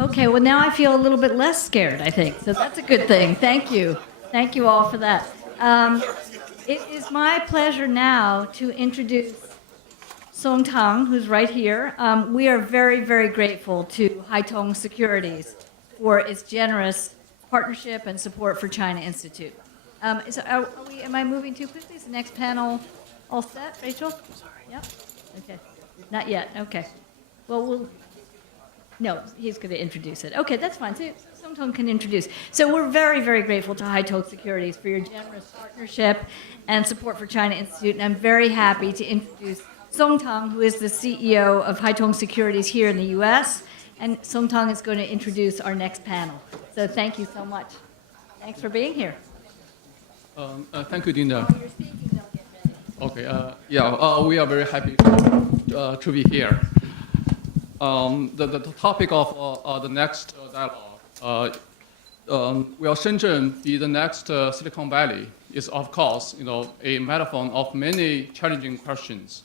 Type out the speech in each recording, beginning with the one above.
Okay, well, now I feel a little bit less scared, I think. So that's a good thing. Thank you. Thank you all for that. It is my pleasure now to introduce Song Tang, who's right here. We are very, very grateful to Haitong Securities for its generous partnership and support for China Institute. So am I moving too quickly? Is the next panel all set, Rachel? Sorry. Yep. Okay. Not yet. Okay. Well, no, he's going to introduce it. Okay, that's fine. So Song Tang can introduce. So we're very, very grateful to Haitong Securities for your generous partnership and support for China Institute. And I'm very happy to introduce Song Tang, who is the CEO of Haitong Securities here in the U.S. And Song Tang is going to introduce our next panel. So thank you so much. Thanks for being here. Thank you, Dinda. While you're speaking, they'll get ready. Okay. We are very happy to be here. The topic of the next dialogue, will Shenzhen be the next Silicon Valley? Is of course, a metaphor of many challenging questions.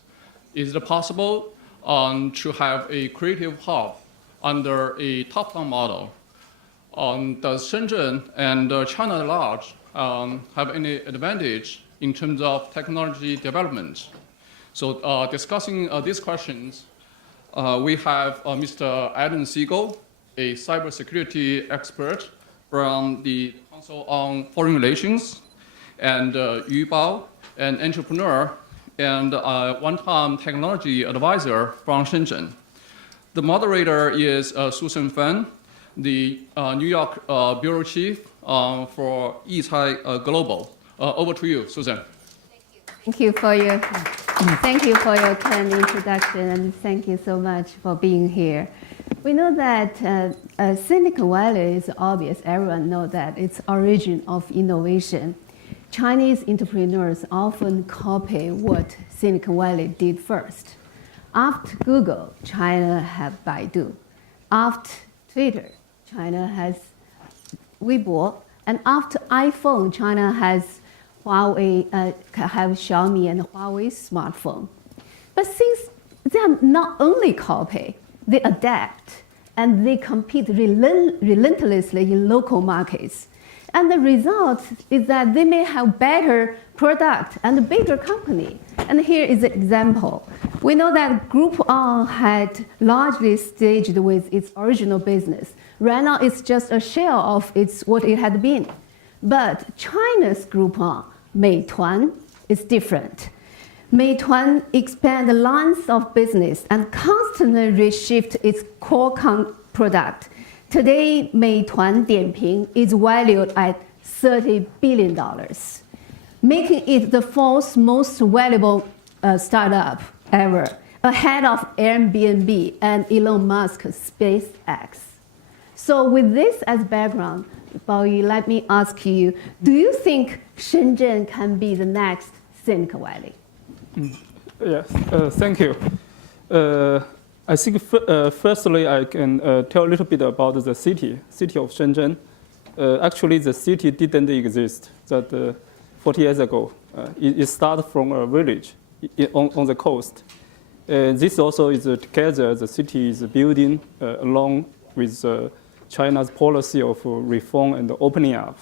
Is it possible to have a creative hub under a top-down model? Does Shenzhen and China at large have any advantage in terms of technology development? So discussing these questions, we have Mr. Adam Segal, a cybersecurity expert from the Council on Foreign Relations, and Yu Bao, an entrepreneur and one-time technology advisor from Shenzhen. The moderator is Susan Feng, the New York bureau chief for Yicai Global. Over to you, Susan. Thank you for your kind introduction, and thank you so much for being here. We know that Silicon Valley is obvious. Everyone knows that it's origin of innovation. Chinese entrepreneurs often copy what Silicon Valley did first. After Google, China had Baidu. After Twitter, China has Weibo. And after iPhone, China has Huawei, have Xiaomi and Huawei smartphone. But since they are not only copy, they adapt and they compete relentlessly in local markets. And the result is that they may have better product and a bigger company. And here is an example. We know that Groupon had largely staged with its original business. Right now, it's just a shell of what it had been. But China's Groupon, Meituan, is different. Meituan expand lines of business and constantly reshift its core product. Today, Meituan Dianping is valued at $30 billion, making it the fourth most valuable startup ever, ahead of Airbnb and Elon Musk's SpaceX. So with this as background, Baoyi, let me ask you, do you think Shenzhen can be the next Silicon Valley? Yes, thank you. I think firstly, I can tell a little bit about the city of Shenzhen. Actually, the city didn't exist 40 years ago. It started from a village on the coast. This also is together, the city is building along with China's policy of reform and opening up.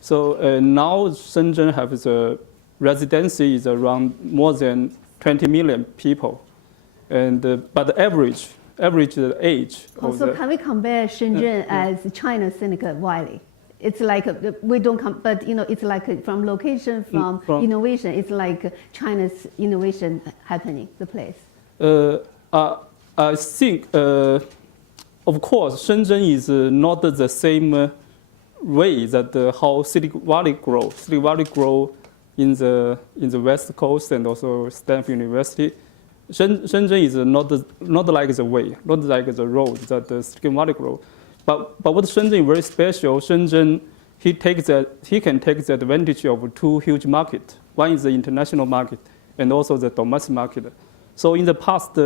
So now Shenzhen has a residency is around more than 20 million people. And but the average age. Also, can we compare Shenzhen as China's Silicon Valley? It's like we don't but it's like from location, from innovation. It's like China's innovation happening, the place. I think, of course, Shenzhen is not the same way that how Silicon Valley grows. Silicon Valley grow in the West Coast and also Stanford University. Shenzhen is not like the way, not like the road that the Silicon Valley grow. But what Shenzhen is very special, Shenzhen, he can take the advantage of two huge markets. One is the international market and also the domestic market. So in the past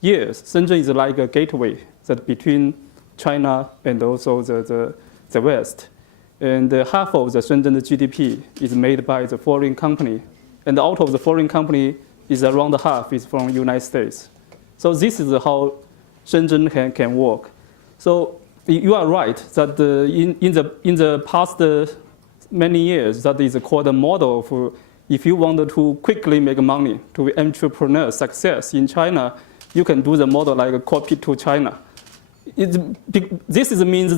years, Shenzhen is like a gateway that between China and also the West. And half of the Shenzhen GDP is made by the foreign company. And out of the foreign company, is around half is from United States. So this is how Shenzhen can work. So you are right that in the past many years, that is called a model for if you want to quickly make money, to be entrepreneur success in China, you can do the model like a copy to China. Means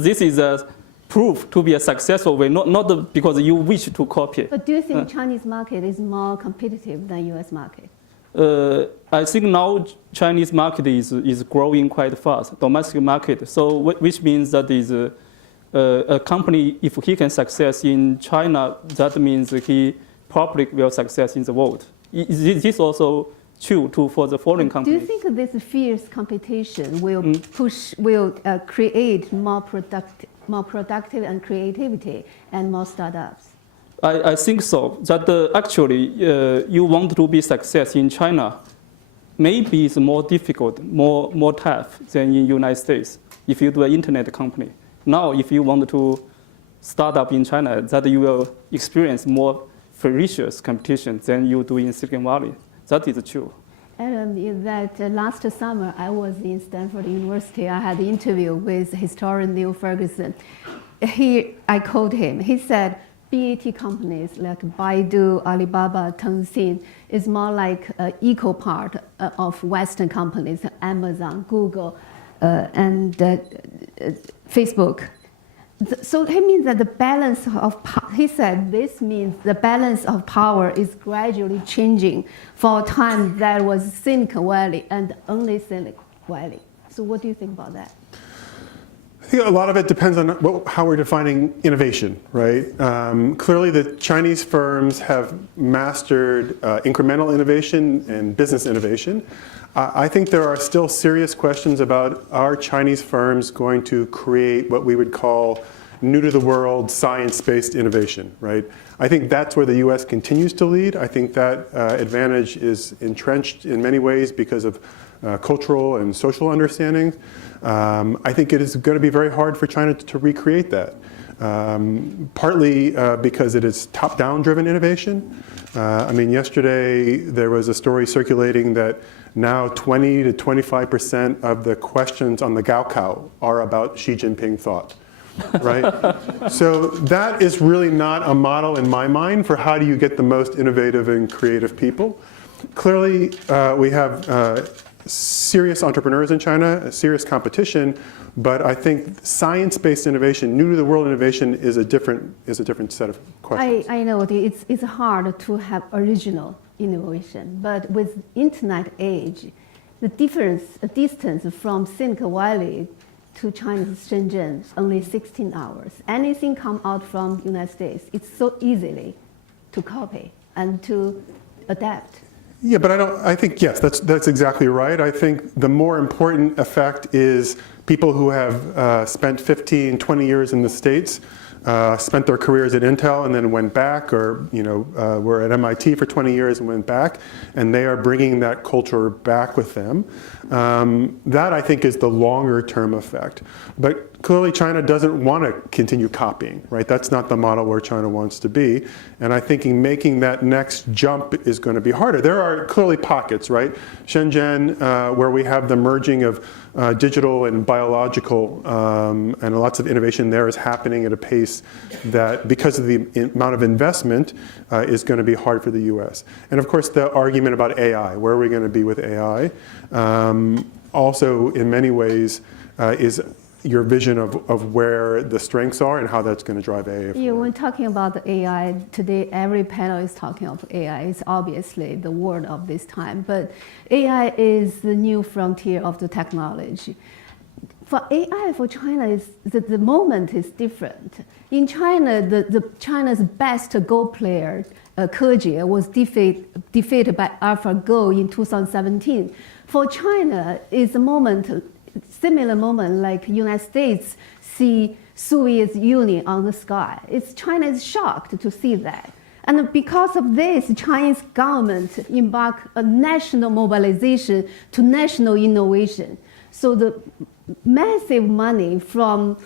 this is a proof to be a successful way, not because you wish to copy. But do you think Chinese market is more competitive than U.S. market? I think now Chinese market is growing quite fast, domestic market. So which means that is a company, if he can success in China, that means he probably will success in the world. Is this also true for the foreign companies? Do you think this fierce competition will create more productive and creativity and more startups? I think so. That actually you want to be success in China, maybe it's more difficult, more tough than in United States if you do an internet company. Now, if you want to start up in China, that you will experience more ferocious competition than you do in Silicon Valley. That is true. Adam, in that last summer, I was in Stanford University. I had an interview with historian Neil Ferguson. I quote him. He said, BAT companies like Baidu, Alibaba, Tencent is more like an equal part of Western companies, Amazon, Google, and Facebook. So he means that the balance of he said this means the balance of power is gradually changing for a time that was Silicon Valley and only Silicon Valley. So what do you think about that? I think a lot of it depends on how we're defining innovation, right? Clearly, the Chinese firms have mastered incremental innovation and business innovation. I think there are still serious questions about, are Chinese firms going to create what we would call new-to-the-world science-based innovation, right? I think that's where the U.S. continues to lead. I think that advantage is entrenched in many ways because of cultural and social understanding. I think it is going to be very hard for China to recreate that, partly because it is top-down driven innovation. I mean, yesterday there was a story circulating that now 20 to 25% of the questions on the Gaokao are about Xi Jinping thought, right? So that is really not a model in my mind for how do you get the most innovative and creative people. Clearly, we have serious entrepreneurs in China, serious competition, but I think science-based innovation, new-to-the-world innovation, is a different set of questions. I know it's hard to have original innovation, but with internet age, the distance from Silicon Valley to China's Shenzhen is only 16 hours. Anything come out from United States, it's so easily to copy and to adapt. Yeah, but I think, yes, that's exactly right. I think the more important effect is people who have spent 15, 20 years in the States, spent their careers at Intel and then went back, or were at MIT for 20 years and went back, and they are bringing that culture back with them. That, I think, is the longer term effect. But clearly China doesn't want to continue copying, right? That's not the model where China wants to be. And I think making that next jump is going to be harder. There are clearly pockets, right? Shenzhen, where we have the merging of digital and biological, and lots of innovation there is happening at a pace that, because of the amount of investment, is going to be hard for the US. And of course, the argument about AI, where are we going to be with AI? Also, in many ways, is your vision of where the strengths are and how that's going to drive AI forward. Yeah, when talking about the AI, today every panel is talking of AI. It's obviously the word of this time, but AI is the new frontier of the technology. For AI, for China, the moment is different. In China, China's best Go player, Ke Jie, was defeated by AlphaGo in 2017. For China, it's a moment, similar moment like United States see Soviet Union on the sky. China is shocked to see that. And because of this, Chinese government embarked a national mobilization to national innovation. So the massive money from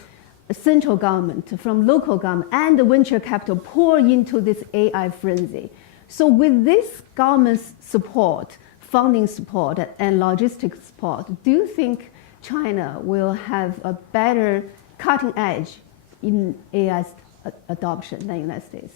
central government, from local government, and the venture capital pour into this AI frenzy. So with this government support, funding support, and logistics support, do you think China will have a better cutting edge in AI adoption than the United States?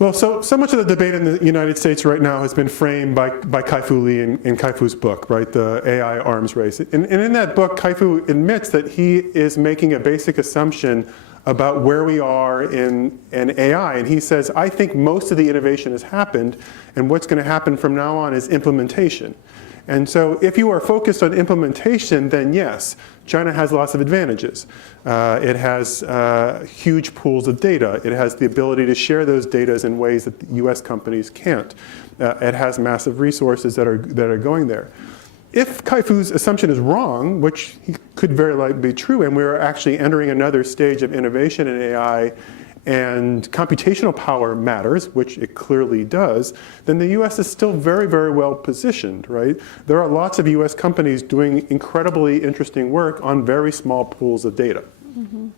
Well, so much of the debate in the United States right now has been framed by Kai-Fu Lee in Kai-Fu's book, right, the AI arms race. And in that book, Kai-Fu admits that he is making a basic assumption about where we are in AI. And he says, I think most of the innovation has happened, and what's going to happen from now on is implementation. And so if you are focused on implementation, then yes, China has lots of advantages. It has huge pools of data. It has the ability to share those data in ways that US companies can't. It has massive resources that are going there. If Kai-Fu's assumption is wrong, which could very likely be true, and we're actually entering another stage of innovation in AI, and computational power matters, which it clearly does, then the US is still very, very well positioned, right? There are lots of US companies doing incredibly interesting work on very small pools of data,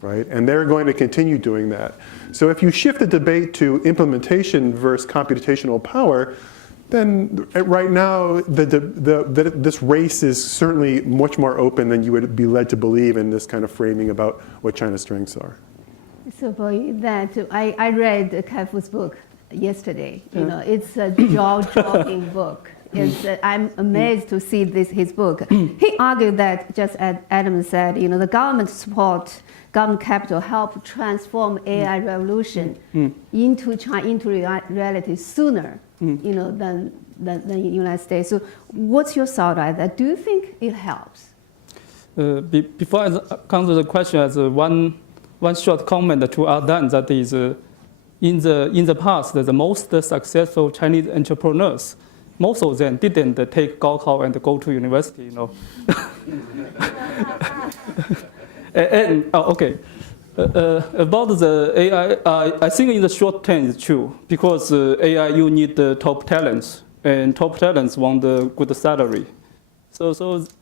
right? And they're going to continue doing that. So if you shift the debate to implementation versus computational power, then right now this race is certainly much more open than you would be led to believe in this kind of framing about what China's strengths are. So for that, I read Kai-Fu's book yesterday. You know, it's a jaw-dropping book. I'm amazed to see his book. He argued that, just as Adam said, you know, the government support, government capital help transform AI revolution into reality sooner, you know, than the United States. So what's your thought on that? Do you think it helps? Before I come to the question, as one short comment to add on, that is, in the past, the most successful Chinese entrepreneurs, most of them didn't take Gaokao and go to university, you know. Okay. About the AI, I think in the short term it's true, because AI you need the top talents, and top talents want the good salary. So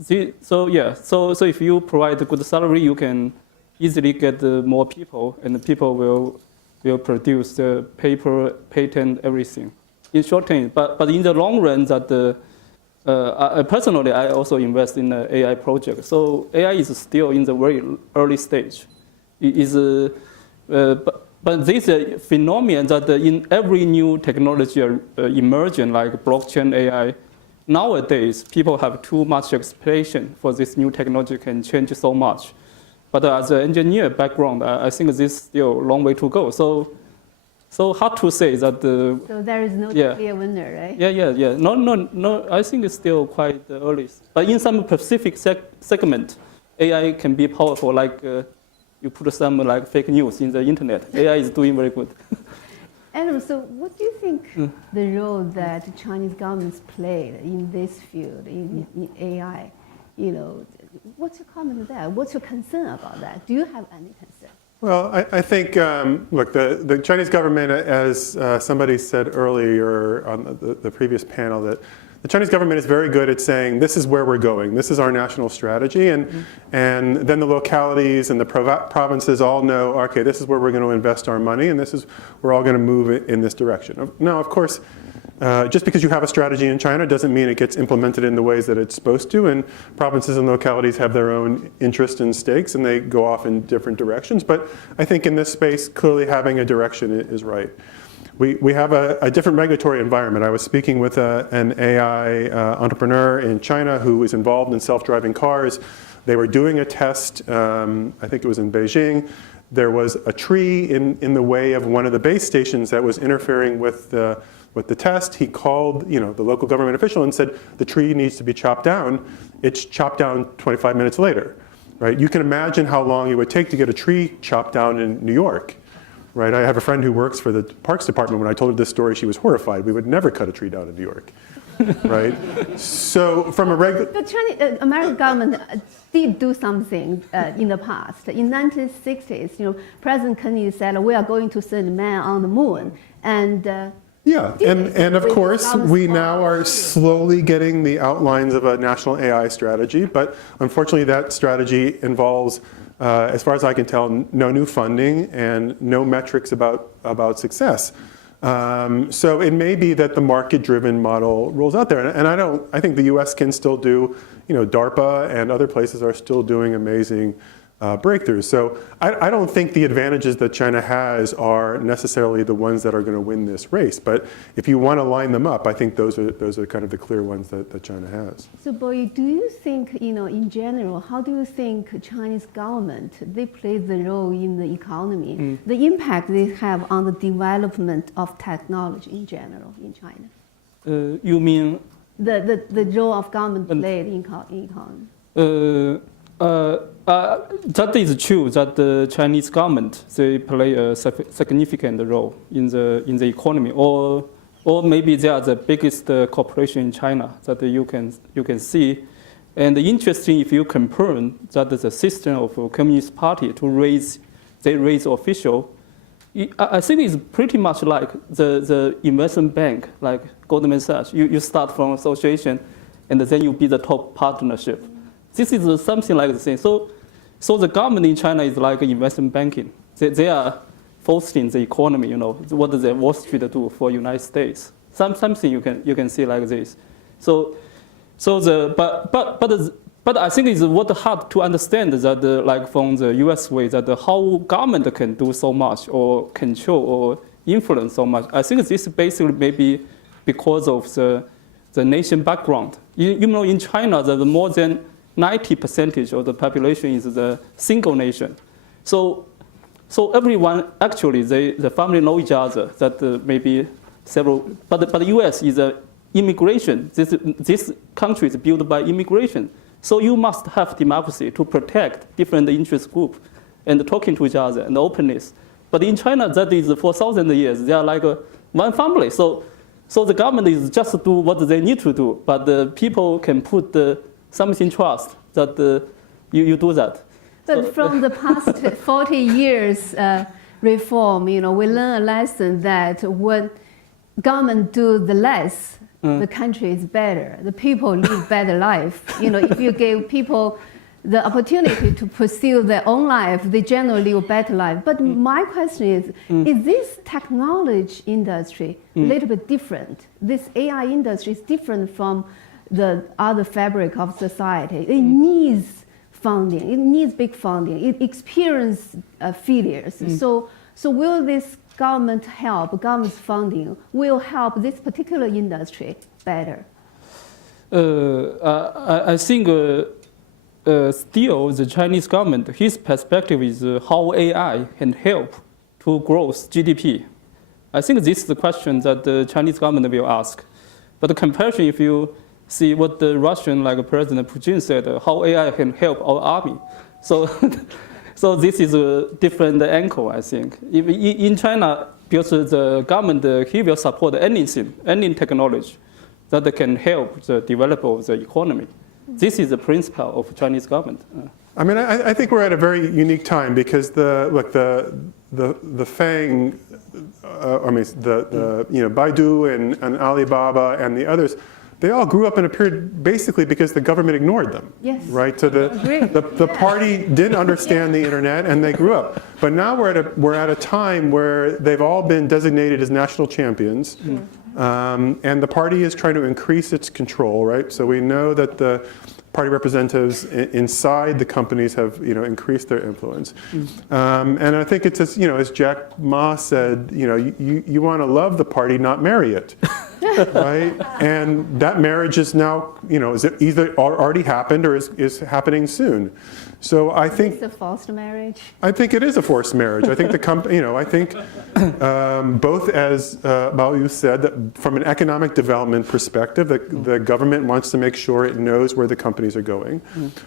if you provide a good salary, you can easily get more people, and the people will produce the paper, patent, everything. In short term, but in the long run, that personally I also invest in the AI project. So AI is still in the very early stage. It is, but this phenomenon that in every new technology emerging, like blockchain AI, nowadays people have too much expectation for this new technology can change so much. But as an engineer background, I think this is still a long way to go. So hard to say that. So there is no clear winner, right? Yeah. No. I think it's still quite early. But in some specific segment, AI can be powerful. Like you put some like fake news in the internet. AI is doing very good. Adam, so what do you think the role that Chinese governments played in this field, in AI? You know, what's your comment on that? What's your concern about that? Do you have any concern? Well, I think, look, the Chinese government, as somebody said earlier on the previous panel, that the Chinese government is very good at saying, this is where we're going. This is our national strategy. And then the localities and the provinces all know, okay, this is where we're going to invest our money, and we're all going to move in this direction. Now, of course, just because you have a strategy in China doesn't mean it gets implemented in the ways that it's supposed to, and provinces and localities have their own interests and stakes, and they go off in different directions. But I think in this space, clearly having a direction is right. We have a different regulatory environment. I was speaking with an AI entrepreneur in China who was involved in self-driving cars. They were doing a test, I think it was in Beijing. There was a tree in the way of one of the base stations that was interfering with the test. He called, the local government official and said, the tree needs to be chopped down. It's chopped down 25 minutes later, right? You can imagine how long it would take to get a tree chopped down in New York, right? I have a friend who works for the Parks Department. When I told her this story, she was horrified. We would never cut a tree down in New York, right? So from a The American government did do something in the past. In 1960s, President Kennedy said, we are going to send man on the moon. And and of course, we now are slowly getting the outlines of a national AI strategy, but unfortunately that strategy involves, as far as I can tell, no new funding and no metrics about success. So it may be that the market-driven model rolls out there, and I think the US can still do, DARPA and other places are still doing amazing breakthroughs. So I don't think the advantages that China has are necessarily the ones that are going to win this race. But if you want to line them up, I think those are kind of the clear ones that China has. So, Boy, do you think, in general, how do you think Chinese government, they play the role in the economy, the impact they have on the development of technology in general in China? You mean? The role of government played in economy. That is true. That the Chinese government, they play a significant role in the economy, or maybe they are the biggest corporation in China that you can see. And interesting, if you compare that the system of Communist Party they raise official, I think it's pretty much like the investment bank, like Goldman Sachs. You start from association, and then you be the top partnership. This is something like the same. So the government in China is like investment banking. They are fostering the economy. What does the Wall Street do for United States? Something you can see like this. But I think it's what hard to understand that like from the U.S. way that how government can do so much or control or influence so much. I think this basically maybe because of the nation background. In China, the more than 90% of the population is the single nation. So everyone actually the family know each other. That maybe several. But the U.S. is immigration. This country is built by immigration. So you must have democracy to protect different interest groups and talking to each other and openness. But in China, that is for 1,000 years. They are like one family. So the government is just do what they need to do, but the people can put something trust that you do that. But from the past 40 years reform, we learn a lesson that when government do the less, the country is better. The people live better life. If you give people the opportunity to pursue their own life, they generally live a better life. But my question is this technology industry a little bit different? This AI industry is different from the other fabric of society. It needs funding. It needs big funding. It experiences failures. So will this government's funding will help this particular industry better? I think still the Chinese government, his perspective is how AI can help to grow GDP. I think this is the question that the Chinese government will ask. But the comparison, if you see what the Russian, like President Putin said, how AI can help our army. So this is a different angle, I think. In China, because the government, he will support anything, any technology that can help the development of the economy. This is the principle of Chinese government. I mean, I think we're at a very unique time because the Feng, Baidu and Alibaba and the others, they all grew up in a period basically because the government ignored them. Yes. Right? So the party didn't understand the internet and they grew up. But now we're at a time where they've all been designated as national champions. And the party is trying to increase its control, right? So we know that the party representatives inside the companies have increased their influence. And I think it's as Jack Ma said, you want to love the party, not marry it. Right? And that marriage is now, is it either already happened or is happening soon. So I think it's a forced marriage. I think it is a forced marriage. I think the company, I think both as Bao Yu said, that from an economic development perspective, the government wants to make sure it knows where the companies are going.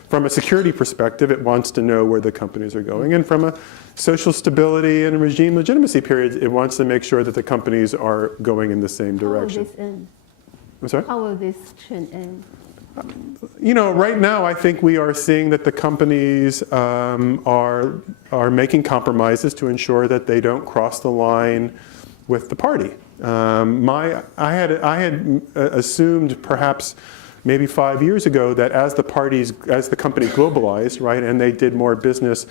From a security perspective, it wants to know where the companies are going. And from a social stability and regime legitimacy period, it wants to make sure that the companies are going in the same direction. How will this end? I'm sorry? How will this trend end? Right now, I think we are seeing that the companies are making compromises to ensure that they don't cross the line with the party. I had assumed perhaps maybe 5 years ago that as the company globalized, right, and they did more business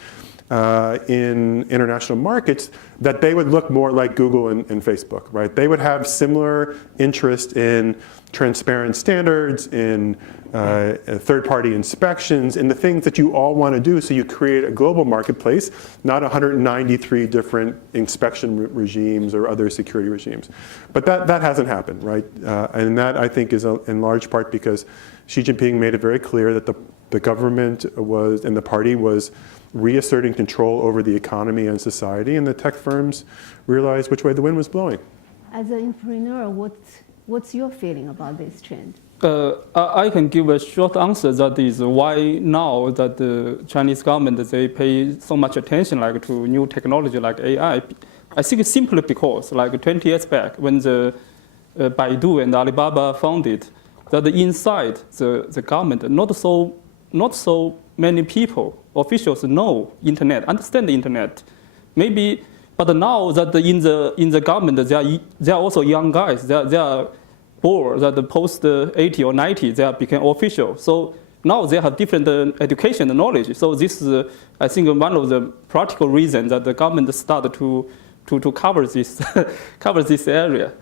in international markets, that they would look more like Google and Facebook, right? They would have similar interest in transparent standards, in third-party inspections, in the things that you all want to do, so you create a global marketplace, not 193 different inspection regimes or other security regimes. But that hasn't happened, right? And that, I think, is in large part because Xi Jinping made it very clear that the government was, and the party was, reasserting control over the economy and society, and the tech firms realized which way the wind was blowing. As an entrepreneur, what's your feeling about this trend? I can give a short answer. That is why now that the Chinese government, they pay so much attention like to new technology like AI. I think it's simply because like 20 years back when the Baidu and Alibaba founded, that inside the government, not so many people, officials know internet, understand the internet. Maybe, but now that in the government, they are also young guys. They are bored that post 80 or 90, they became official. So now they have different education and knowledge. So this is, I think, one of the practical reasons that the government started to cover this cover this area.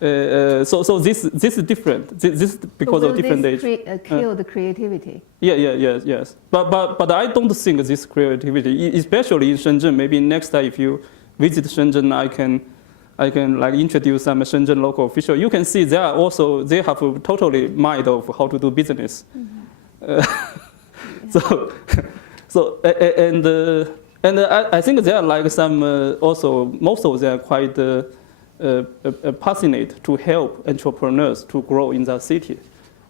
So this is different. This is because of different age. Kill the creativity. Yes. But I don't think this creativity, especially in Shenzhen. Maybe next time if you visit Shenzhen, I can like introduce some Shenzhen local official. You can see they have a totally mind of how to do business. And I think they are like some also most of them are quite passionate to help entrepreneurs to grow in that city.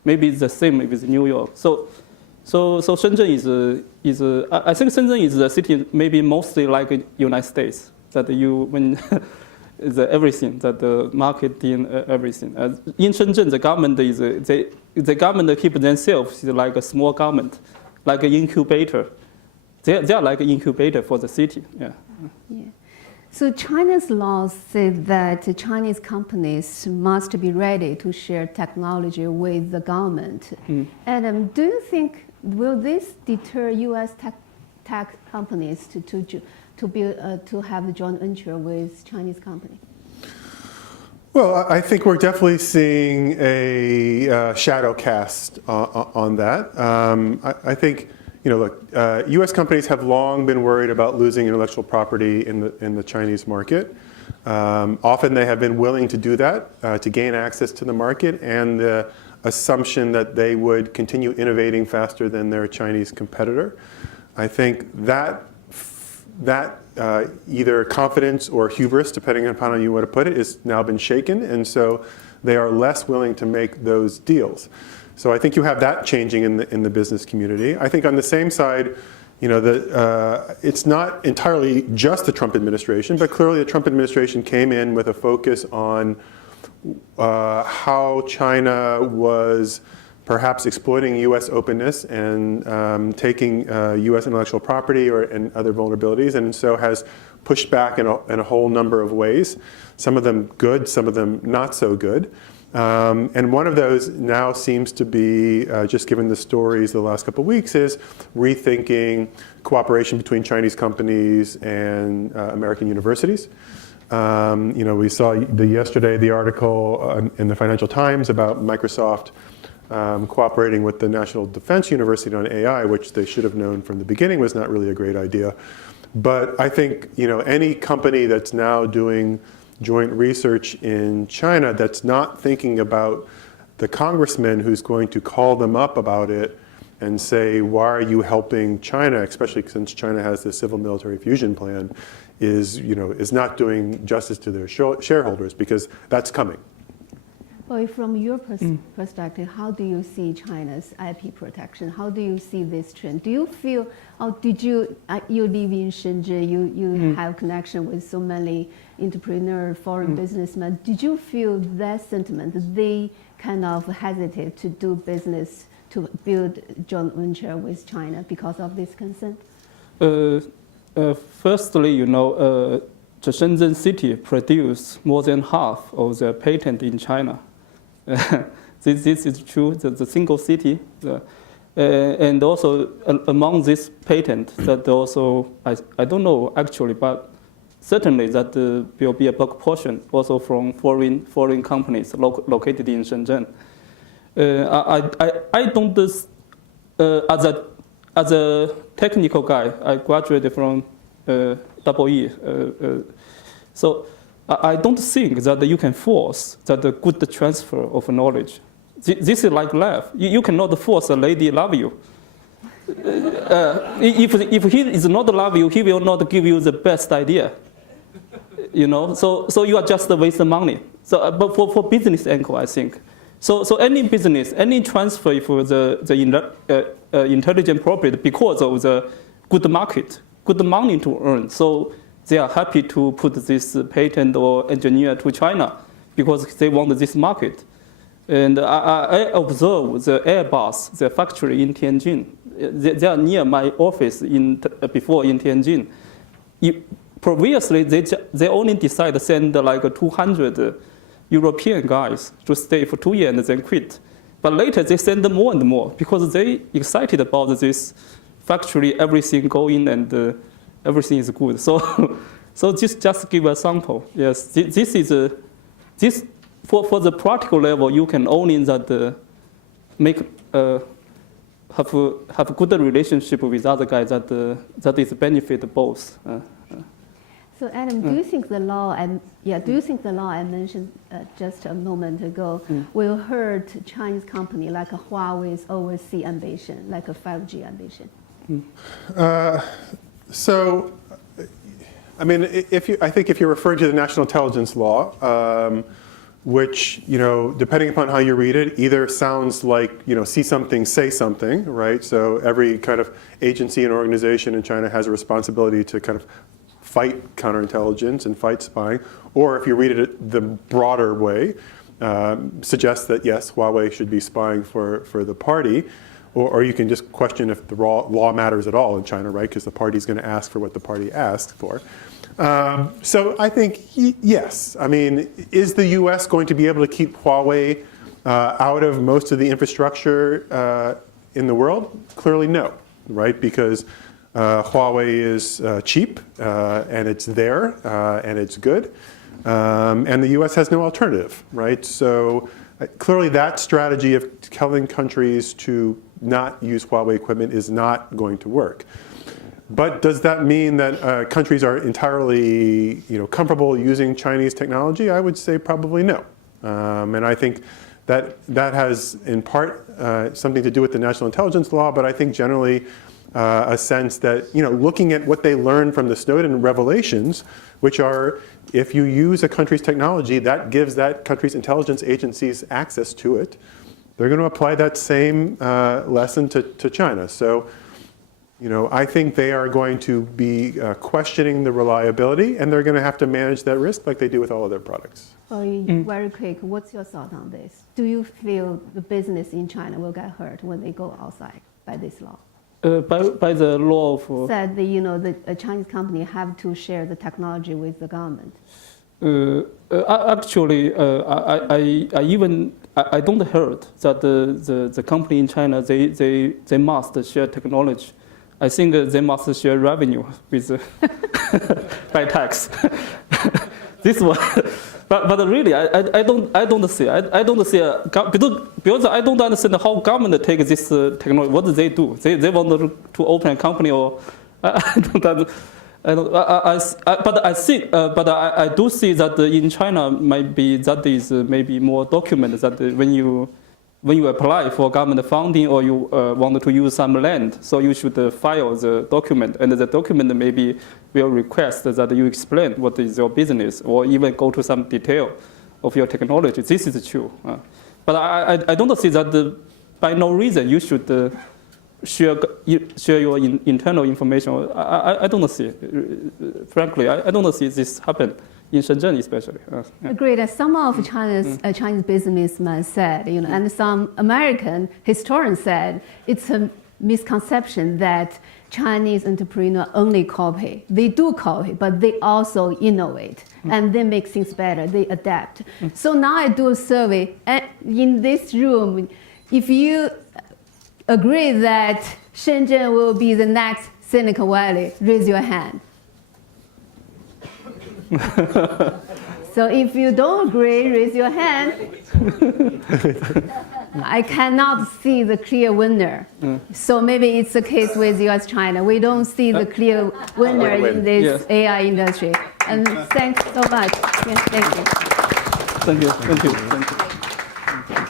Maybe it's the same with New York. So Shenzhen is I think Shenzhen is the city maybe mostly like United States, that when everything, that the marketing, everything. In Shenzhen, the government the government keep themselves like a small government, like an incubator. They are like an incubator for the city. Yeah. So China's laws say that Chinese companies must be ready to share technology with the government. And do you think will this deter U.S. tech companies to have a joint venture with Chinese company? Well, I think we're definitely seeing a shadow cast on that. I think, look, U.S. companies have long been worried about losing intellectual property in the Chinese market. Often they have been willing to do that to gain access to the market, and the assumption that they would continue innovating faster than their Chinese competitor. I think that either confidence or hubris, depending upon how you want to put it, has now been shaken, and so they are less willing to make those deals. So I think you have that changing in the business community. I think on the same side, it's not entirely just the Trump administration, but clearly the Trump administration came in with a focus on how China was perhaps exploiting U.S. openness and taking U.S. intellectual property and other vulnerabilities, and so has pushed back in a whole number of ways. Some of them good, some of them not so good. And one of those now seems to be, just given the stories the last couple of weeks, is rethinking cooperation between Chinese companies and American universities. We saw yesterday the article in the Financial Times about Microsoft cooperating with the National Defense University on AI, which they should have known from the beginning was not really a great idea. But I think any company that's now doing joint research in China that's not thinking about the congressman who's going to call them up about it and say, why are you helping China, especially since China has the civil military fusion plan, is not doing justice to their shareholders, because that's coming. Well, from your perspective, how do you see China's IP protection? How do you see this trend? Do you feel, you live in Shenzhen, you have connection with so many entrepreneurs, foreign businessmen. Did you feel that sentiment, that they kind of hesitate to do business, to build joint venture with China because of this concern? Firstly, the Shenzhen city produces more than half of the patent in China. This is true, the single city. And also among this patent, that also, I don't know actually, but certainly that will be a big portion also from foreign companies located in Shenzhen. I don't, as a technical guy, I graduated from EE. So I don't think that you can force that the good transfer of knowledge. This is like love. You cannot force a lady love you. If he is not love you, he will not give you the best idea. You know, so you are just wasting money. So, but for business angle, I think. So any business, any transfer for the intelligent property because of the good market, good money to earn. So they are happy to put this patent or engineer to China because they want this market. And I observe the Airbus, the factory in Tianjin. They are near my office before in Tianjin. Previously, they only decided to send like 200 European guys to stay for 2 years and then quit. But later they send more and more because they excited about this factory, everything going and everything is good. So just give a sample. Yes, this is this for the practical level. You can only that make have a good relationship with other guys that is benefit both. So Adam, do you think the law I mentioned just a moment ago will hurt Chinese company like a Huawei's overseas ambition, like a 5G ambition? So, I mean, I think if you're referring to the national intelligence law, which, you know, depending upon how you read it, either sounds like, you know, see something, say something, right? So every kind of agency and organization in China has a responsibility to kind of fight counterintelligence and fight spying. Or if you read it the broader way, suggests that yes, Huawei should be spying for the party. Or you can just question if the law matters at all in China, right? Because the party's going to ask for what the party asked for. So I think, yes. I mean, is the U.S. going to be able to keep Huawei out of most of the infrastructure in the world? Clearly no, right? Because Huawei is cheap, and it's there, and it's good. And the U.S. has no alternative, right? So clearly that strategy of telling countries to not use Huawei equipment is not going to work. But does that mean that countries are entirely, you know, comfortable using Chinese technology? I would say probably no. And I think that has in part something to do with the national intelligence law, but I think generally a sense that, you know, looking at what they learned from the Snowden revelations, which are if you use a country's technology, that gives that country's intelligence agencies access to it. They're going to apply that same lesson to China. So, you know, I think they are going to be questioning the reliability, and they're going to have to manage that risk like they do with all other products. Very quick, what's your thought on this? Do you feel the business in China will get hurt when they go outside by this law? By the law of said that, you know, the Chinese company have to share the technology with the government. Actually, I don't heard that the company in China they must share technology. I think they must share revenue with by tax. This one, but really I don't see because I don't understand how government take this technology. What do? They want to open a company or but I do see that in China that is maybe more document that when you apply for government funding or you want to use some land, so you should file the document, and the document maybe will request that you explain what is your business or even go to some detail of your technology. This is true. But I don't see that by no reason you should share your internal information. I don't see it. Frankly, I don't see this happen. In Shenzhen, especially. Agreed. Some of Chinese businessmen said, you know, and some American historians said it's a misconception that Chinese entrepreneurs only copy. They do copy, but they also innovate, and they make things better. They adapt. So now I do a survey in this room. If you agree that Shenzhen will be the next Silicon Valley? Raise your hand. So if you don't agree, raise your hand. I cannot see the clear winner. So maybe it's the case with U.S. China. We don't see the clear winner in this Yes. AI industry. And thanks so much. Yes, thank you. Thank you. Thank you. Thank you.